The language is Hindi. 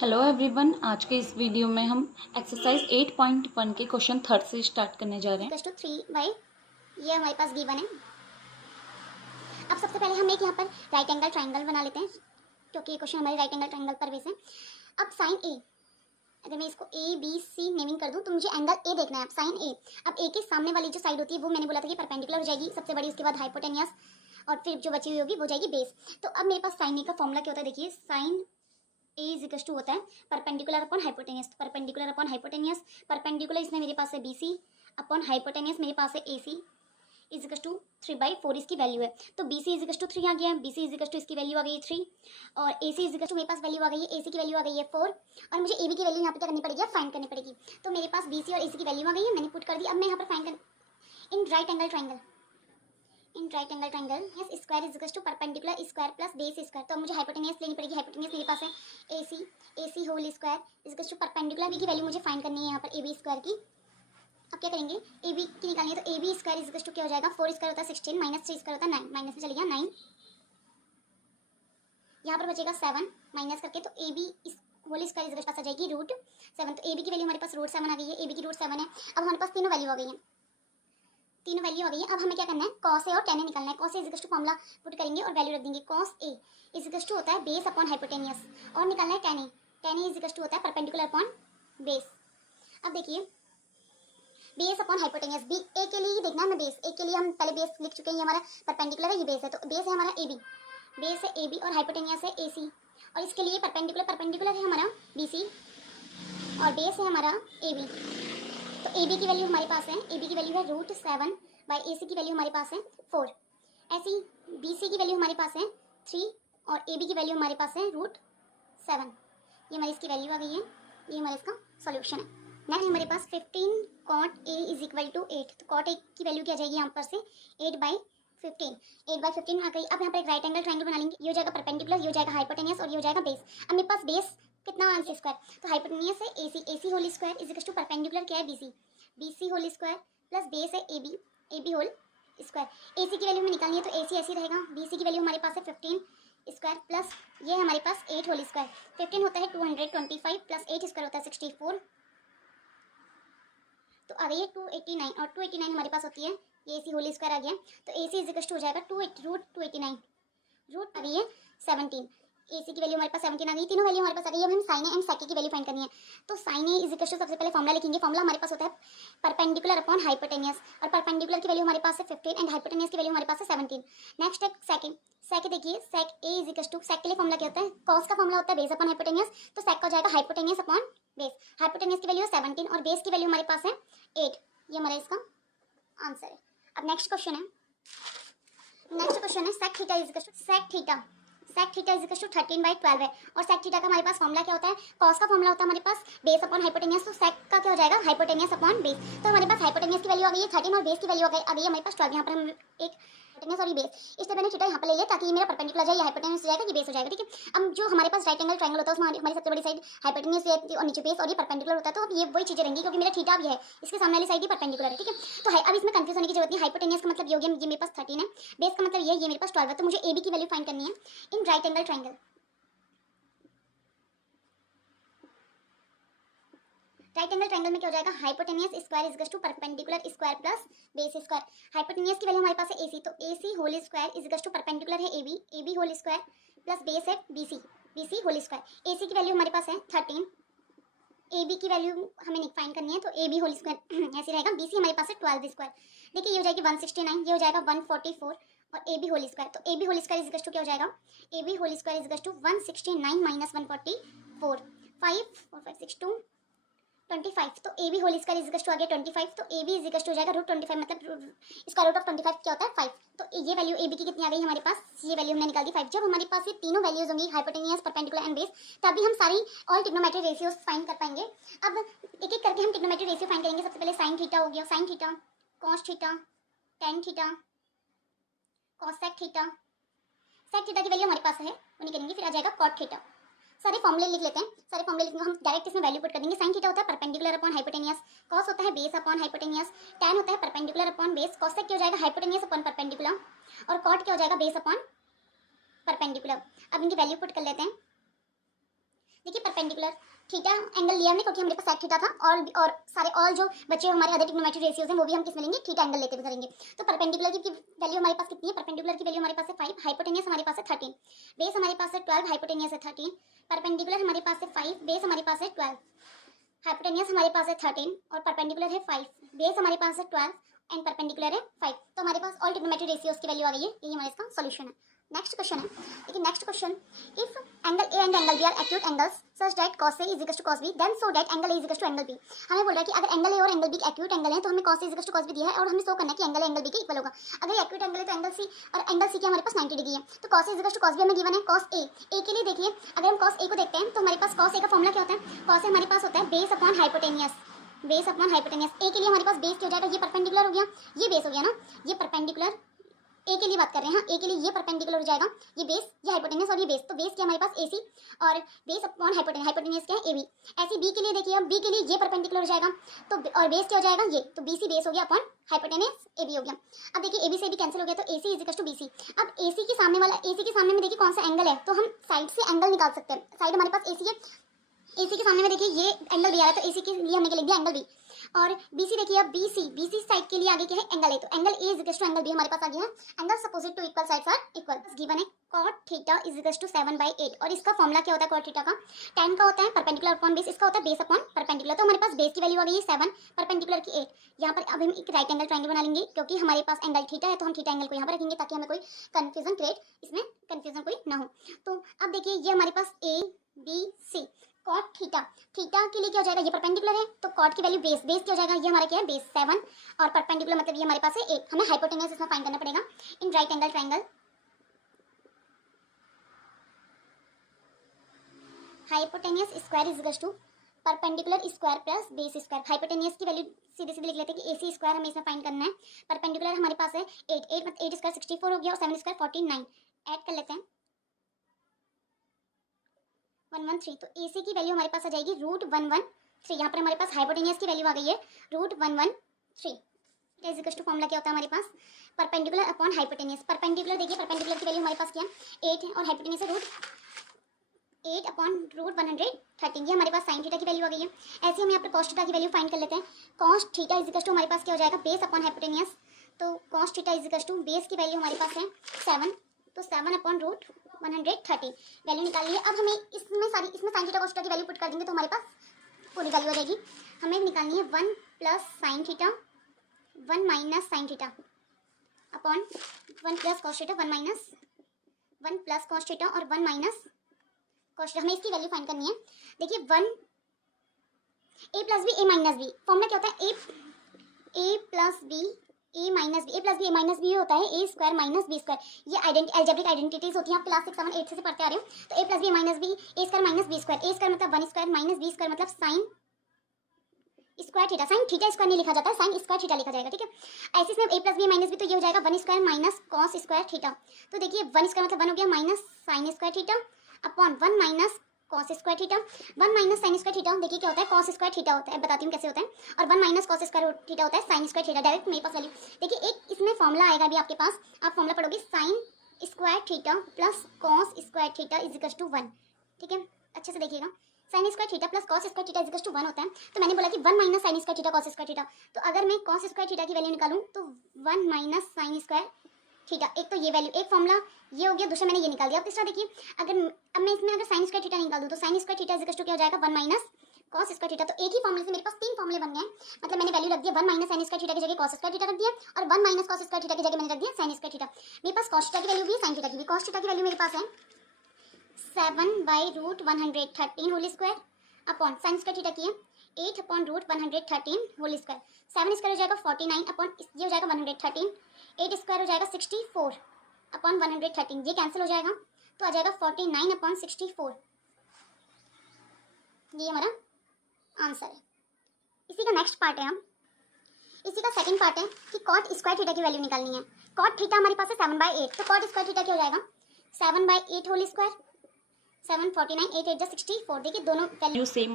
हेलो एवरीवन, आज के इस वीडियो में हम एक्सरसाइज 8.1 के क्वेश्चन थर्ड से स्टार्ट करने जा रहे हैं। टू 3 बाई ये हमारे पास गिवन है। अब सबसे पहले हम एक यहाँ पर राइट एंगल ट्राइंगल बना लेते हैं क्योंकि ये क्वेश्चन हमारे राइट एंगल ट्राइंगल पर बेस है। अब साइन ए, अगर मैं इसको ए बी सी नेमिंग कर दूं तो मुझे एंगल ए देखना है। अब साइन ए, अब ए के सामने वाली जो साइड होती है वो मैंने बोला था कि परपेंडिकुलर हो जाएगी सबसे बड़ी, उसके बाद हाइपोटेनियस और फिर जो बची हुई होगी वो जाएगी बेस। तो अब मेरे पास साइन ए का फॉर्मूला क्या होता है, देखिए sine A is equal to होता है परपेंडिकुलर अपॉन हाइपोटेनियस। तो परपेंडिकुलर अपॉन हाइपोटेनियस, परपेंडिकुलर इसमें मेरे पास है बी सी अपॉन हाइपोटेनियस मेरे पास है A C is equal to 3/4 इसकी वैल्यू है। तो B C is equal to 3 आ गया, B C is equal to इसकी वैल्यू आ गई है 3 और A C is equal to मेरे पास वैल्यू आ गई है, ए सी की वैल्यू आ गई है 4 और मुझे ए बी की वैल्यू यहाँ पे क्या करनी पड़ेगी, फाइंड करनी पड़ेगी। तो मेरे पास बी सी और ए सी की वैल्यू आ गई है, मैंने पुट कर दी। अब मैं यहाँ पर फाइंड कर in right angle triangle yes square is equal to perpendicular square plus base square. तो मुझे हाइपोटेनियस लेनी पड़ेगी, हाइपोटेनियस मेरे पास है A C whole square is equal to perpendicular B की वैल्यू मुझे फाइंड करनी है यहाँ पर ए बी स्क्वायर की। अब क्या करेंगे, ए बी की निकालनी है तो A B square is equal to क्या हो जाएगा, 4 स्क्वायर होता है 16 माइनस 3 स्क्वायर होता है 9, माइनस में चले गया 9, यहाँ पर बचेगा 7 माइनस करके। तो A B whole square is equal to आ जाएगी √7। तो ए बी की वैल्यू हमारे पास √7 आ गई है, ए बी की √7 है। अब हमारे पास तीनों वैल्यू आ गई है, तीनों वैल्यू आ गई है। अब हमें क्या करना है, कॉस ए और टेन ए निकालना है। Cos A is equal to formula put करेंगे और वैल्यू रख देंगे। Cos A is equal to होता है बेस अपॉन हाइपोटेनियस और निकालना है tan A. Tan A is equal to होता है परपेंडिकुलर अपॉन बेस। अब देखिए base upon hypotenuse, B A के लिए ही देखना है हमें बेस। ए के लिए हम पहले बेस लिख चुके हैं, ये हमारा परपेंडिकुलर है, ये बेस है। तो बेस है हमारा ए बी, बेस है ए बी और हाइपोटेनियस है ए सी और इसके लिए परपेंडिकुलर है हमारा बी सी और बेस है हमारा ए बी। तो ए बी की वैल्यू हमारे पास है, ए बी की वैल्यू है √7 बाई ए सी की वैल्यू हमारे पास है 4। ऐसी बी सी की वैल्यू हमारे पास है 3 और ए बी की वैल्यू हमारे पास है √7। ये हमारी इसकी वैल्यू आ गई है, ये हमारा इसका सॉल्यूशन है। नेक्स्ट हमारे पास 15 cot A is equal to 8। तो कॉट ए की वैल्यू क्या जाएगी यहाँ पर से 8/15, 8/15 आ गई। अब यहाँ पर एक राइट एंगल ट्राइंगल बना लेंगे, ये हो जाएगा परपेंडिकुलर, ये हो जाएगा हाइपोटेनियस और ये हो जाएगा बेस। अब मेरे पास बेस कितना आंसर स्क्वायर, तो हाइपोटेनियस है A C whole square is equal to perpendicular क्या है B C whole square plus base है A B whole square. A C की वैल्यू में निकालनी है तो ए सी ऐसी रहेगा, बी सी की वैल्यू हमारे पास है 15 स्क्वायर प्लस ये हमारे पास 8 होल स्क्वायर। 15 होता है 225 प्लस 8 स्क्वायर होता है 64, तो आ गई है 289 और 289 हमारे पास होती है ये ए सी होल स्क्वायर आ गया। तो A C is equal to हो जाएगा √289, रूट आ गई है 17। ए सी की वैल्यू हमारे पास 17 आ गई, तीनों वैल्यू हमारे पास आ गई। अब हम साइन ए एंड सेक की वैल्यू फाइंड करनी है। तो sine A is equal to सबसे पहले फॉर्मूला लिखेंगे, फॉर्मूला हमारे पास होता है परपेंडिकुलर अपॉन हाइपोटेनियस और परपेंडिकुलर की वैल्यू हमारे पास है 15 एंड हाइपोटेनियस की वैल्यू हमारे पास है 17। नेक्स्ट है सेक देखिए सेक ए इज इक्वल टू, सेक के लिए फॉर्मूला क्या होता है, कॉस का फॉर्मूला होता है बेस अपॉन हाइपोटेनियस, तो सेक का हो जाएगा हाइपोटेनियस अपॉन बेस। हाइपोटेनियस की वैल्यू है 17 और बेस की वैल्यू हमारे पास है 8, ये हमारा इसका आंसर है। अब नेक्स्ट क्वेश्चन है sec theta is equal to sec theta is equal to 13/12 है और सेक थीटा का हमारे पास फॉर्मूला क्या होता है, कॉस का फॉर्मूला होता है हमारे पास बेस अपॉन हाइपोटेनियस, तो सेक का क्या हो जाएगा हाइपोटेनियस अपॉन बेस। तो हमारे पास हाइपोटेनियस की वैल्यू आ गई है 13 और बेस की वैल्यू आ गई हमारे पास 12। यहाँ पर हम एक हाइपोटेनियस और ये बेस, इसलिए मैंने थीटा यहाँ पर ले लिया ताकि ये मेरा परपेंडिकुलर जाए, ये हाइपोटेनियस हो जाएगा, ये बेस हो जाएगा, ठीक है। अब जो हमारे पास राइट एंगल ट्रायंगल होता है उसमें हमारी सबसे बड़ी साइड हाइपोटेनियस और नीचे बेस और ये परपेंडिकुलर होता है। तो अब ये वही चीजें रहेंगी क्योंकि मेरा थीटा भी है, इसके सामने वाली साइड ही परपेंडिकुलर है, ठीक है। तो अब इसमें कंफ्यूज होने की जरूरत नहीं, हाइपोटेनियस का मतलब ये हो गया, ये मेरे पास 13 है, बेस का मतलब ये मेरे पास 12 है। तो मुझे ए बी की वैल्यू फाइंड करनी है in right angle triangle. Right angle triangle में क्या हो जाएगा, hypotenuse square is equal to perpendicular square plus base square. Hypotenuse की वैल्यू हमारे पास है ए सी, तो A C whole square is equal to perpendicular है A B whole square plus base है B C whole square. A C की वैल्यू हमारे पास है 13, ए बी की वैल्यू हमें फाइंड करनी है तो ए बी होल स्क्वायर ऐसे रहेगा, बी सी हमारे पास है 12 स्क्वायर। देखिए ये हो जाएगी 169, ये हो जाएगा 144 और ए बी होल स्क्वायर, तो A B whole square is equal to क्या हो जाएगा, A B whole square is equal to 169 minus 144, 5 और 5 6 2 25। तो A B whole square is equal to आ गया 25, तो A B is equal to हो जाएगा √25, मतलब स्क्वायर रूट ऑफ 25 क्या होता है 5। तो ये वैल्यू ए बी की कितनी आ गई हमारे पास, ये वैल्यू हमने निकाल दी 5। जब हमारे पास ये तीनों वैल्यूज होंगी हाइपोटेनियस परपेंडिकुलर एंड बेस, तभी हम सारी ऑल ट्रिग्नोमेट्रिक रेशियोज फाइंड कर पाएंगे। अब एक एक करके हम ट्रिग्नोमेट्रिक रेशियो फाइंड करेंगे। सबसे पहले साइन थीटा हो गया, sine theta, cos theta, tan theta, cosec theta. Sec theta की वैल्यू हमारे पास है वो नहीं करेंगे, फिर आ जाएगा कॉट थीटा। सारे फॉर्मूले लिख लेते हैं, सारे फॉर्मूले लिखने हम डायरेक्ट इसमें वैल्यू पुट कर देंगे। साइन थीटा होता है परपेंडिकुलर अपॉन हाइपोटेनियस, कॉस होता है बेस अपॉन हाइपोटेनियस, टैन होता है परपेंडिकुलर अपॉन बेस, कॉसेक क्या हो जाएगा हाइपोटेनियस अपॉन परपेंडिकुलर और कॉट क्या हो जाएगा बेस अपॉन परपेंडिकुलर। अब इनकी वैल्यू पुट कर लेते हैं। देखिए परपेंडिकुलर थीटा एंगल लिया हमने क्योंकि हमारे पास सेक थीटा था, और सारे और जो बचे हमारे अदर ट्रिग्नोमेट्री रेशियोज हैं वो भी हम किस में लेंगे, थीटा एंगल लेते हुए करेंगे। तो परपेंडिकुलर की वैल्यू हमारे पास कितनी है, परपेंडिकुलर की वैल्यू हमारे पास है 5, हाइपोटेनियस हमारे पास है 13, बेस हमारे पास है 12, हाइपोटेनियस है 13, परपेंडिकुलर हमारे पास है 5, बेस हमारे पास है 12, हाइपोटेनियस हमारे पास है 13 और परपेंडिकुलर है 5, बेस हमारे पास है 12 एंड परपेंडिकुलर है 5। तो हमारे पास ऑल ट्रिग्नोमेट्री रेशियोज की वैल्यू आ गई है, यही हमारा इसका सॉल्यूशन है। नेक्स्ट क्वेश्चन है, देखिए next question, if angle A and angle B are acute angles such that cos A is equal to cos B then so that angle A is equal to angle B। हमें बोल रहा है कि अगर एंगल ए और एंगल बी एक्यूट एंगल है तो हमें cos A is equal to cos B दिया है और हमें शो करना है कि एंगल ए एंगल बी के इक्वल होगा। अगर ये एक्यूट एंगल है तो एंगल सी, और एंगल सी के हमारे पास 90 डिग्री है, तो cos A is equal to cos B हमें गिवन है cos A के लिए देखिए, अगर हम cos A को देखते हैं तो हमारे पास cos A का फॉर्मूला क्या होता है, cos A हमारे पास होता है base upon hypotenuse, base upon hypotenuse. A के लिए हमारे पास बेस क्या हो जाएगा, ये परपेंडिकुलर हो गया, ये बेस हो गया ना, ये परपेंडिकुलर ए के लिए बात कर रहे हैं, हाँ ए के लिए ये परपेंडिकुलर हो जाएगा, ये बेस, ये हाइपोटेनियस और ये बेस, तो बेस क्या हमारे पास AC और बेस अपॉन हाइपोटेनियस, हाइपोटेनियस क्या है AB। ऐसे बी के लिए देखिए, अब बी के लिए ये परपेंडिकुलर हो जाएगा, तो और बेस क्या हो जाएगा ये, तो BC बेस हो गया अपॉन हाइपोटेनियस AB हो गया। अब देखिए AB से AB कैंसिल हो गया, तो AC is equal to BC। अब AC के सामने वाला, AC के सामने में देखिए कौन सा एंगल है, तो हम साइड से एंगल निकाल सकते हैं, साइड हमारे पास AC है, AC के सामने में देखिए ये एंगल दिया है, तो AC के लिए हमने लिख दिया एंगल B, और BC देखिए अब BC साइड के लिए आगे क्या है, एंगल A, तो angle A is equal to angle B हमारे पास आ गया है। Angles opposite to equal sides are equal, given है cot theta is equal to 7/8, और इसका फॉर्मूला क्या होता है cot थीटा का, tan का होता है परपेंडिकुलर अपॉन बेस, इसका होता है बेस अपॉन परपेंडिकुलर। तो हमारे पास बेस की वैल्यू आ गई है 7, परपेंडिकुलर की 8। यहाँ पर अब हम एक राइट एंगल ट्रायंगल बना लेंगे, क्योंकि हमारे पास एंगल थीटा है तो हम थीटा एंगल को यहाँ पर रखेंगे ताकि हमें कोई कंफ्यूजन क्रिएट, इसमें कंफ्यूजन कोई ना हो। तो अब देखिए ये हमारे पास ABC cot थीटा, थीटा के लिए क्या हो जाएगा, ये परपेंडिकुलर है तो cot की वैल्यू बेस, बेस क्या हो जाएगा, ये हमारा क्या है बेस 7, और परपेंडिकुलर मतलब ये हमारे पास है 8। हमें हाइपोटेनियस इसमें फाइंड करना पड़ेगा in right angle triangle. Hypotenuse square is equal to perpendicular square plus base square. Hypotenuse की वैल्यू सीधे सीधे लिख लेते हैं कि AC स्क्वायर हमें इसमें फाइंड करना है, परपेंडिकुलर हमारे पास है 8 स्क्वायर 64 हो गया, और 7 स्क्वायर 49, ऐड कर लेते हैं 113। तो AC की वैल्यू हमारे पास आ जाएगी √113। यहाँ पर हमारे पास हाइपोटेनियस की वैल्यू आ गई है √113। इज इक्वल टू फॉर्मूला क्या होता है हमारे पास, परपेंडिकुलर अपॉन हाइपोटेनियस। परपेंडिकुलर देखिए, परपेंडिकुलर की वैल्यू हमारे पास क्या है 8 है, और हाइपोटेनियस है √8 अपॉन √113, ये हमारे पास साइन थीटा की वैल्यू आ गई है। ऐसे हम यहाँ पर कॉस थीटा की वैल्यू फाइंड कर लेते हैं। Cos theta is equal to हमारे पास क्या हो जाएगा, बेस अपॉन हाइपोटेनियस, तो cos theta is equal to base की वैल्यू हमारे पास है 7, तो 7 अपॉन √113 वैल्यू निकाल ली है। अब हमें इसमें साइन थीटा कॉस थीटा की वैल्यू पुट कर देंगे तो हमारे पास पूरी वैल्यू आ जाएगी। हमें निकालनी है 1 plus sine theta 1 minus sine theta upon 1 plus cos theta 1 minus 1 plus cos theta और 1 माइनस कॉस थीटा। हमें इसकी वैल्यू फाइंड करनी है। देखिए 1 a plus B a minus B, formula क्या होता है a plus B a minus B, a plus B a minus B होता है a square minus B square. ये अलजेब्रिक आइडेंटिटीज होती हैं, आप क्लास 6, 7, 8 से पढ़ते आ रहे हो। तो a plus B minus B a square minus B square, a square मतलब 1 स्क्वायर माइनस बी स्क्वायर मतलब sine square theta. Sine theta square नहीं लिखा जाता है, साइन स्क्वायर थीटा लिखा जाएगा, ठीक है। ऐसे इसमें a plus B minus B, तो ये हो जाएगा 1 square minus cos square theta. तो देखिए 1 स्क्वायर मतलब 1 हो गया minus sine square theta upon 1 minus cos square theta. 1 minus sine square theta देखिए क्या होता है, कॉस स्क्वायर थीटा होता है, बताती हूँ कैसे होता है। और 1 माइनस कॉस स्क्वायर थीटा होता है साइन स्क्वायर थीटा। डायरेक्ट मेरे पास वैल्यू देखिए, एक इसमें फॉर्मूला आएगा अभी आपके पास, आप फॉर्मूला पढ़ोगे sine square theta plus cos square theta is equal to 1, ठीक है, अच्छे से देखिएगा। Sine square theta plus cos square theta is equal to 1 होता है। तो मैंने बोला कि 1 minus sine square theta cos square theta, तो अगर मैं कॉस स्क्वायर थीटा की वैल्यू निकालूं तो 1 माइनस साइन स्क्वायर थीटा, एक तो ये वैल्यू, एक फॉर्मूला ये हो गया, दूसरा मैंने ये निकाल दिया। अब तीसरा देखिए, अगर अब मैं इसमें अगर साइन स्क्वायर थीटा निकाल दूं तो sine square theta is equal to क्या हो जाएगा 1 माइनस कॉस स्क्वायर थीटा। तो एक ही फॉर्मूले से मेरे पास 3 फॉर्मूले बन गए, मतलब मैंने वैल्यू रख दिया 1 माइनस साइन स्क्वायर थीटा की जगह कॉस स्क्वायर थीटा रख दिया, और 1 माइनस कॉस स्क्वायर थीटा की जगह मैंने रख दिया साइन स्क्वायर थीटा। मेरे पास कॉस थीटा की वैल्यू भी है, साइन थीटा की भी। कॉस थीटा की वैल्यू मेरे पास है 7/√113 whole square upon sine square theta की है 8 अपॉन √113 होल स्क्वायर। 7 स्क्वायर हो जाएगा 49 अपॉन ये हो जाएगा 113, 8 स्क्वायर हो जाएगा 64 अपॉन 113, ये कैंसिल हो जाएगा तो आ जाएगा 49 अपॉन 64। ये हमारा आंसर है। इसी का नेक्स्ट पार्ट है, हम इसी का सेकंड पार्ट है कि कॉट स्क्वायर थीटा की वैल्यू निकालनी है। कॉट थीटा हमारे पास है 7/8, तो कॉट स्क्वायर थीटा क्या हो जाएगा 7/8 होल स्क्वायर, 7 49 8 8 64। देखिए दोनों वैल्यू सेम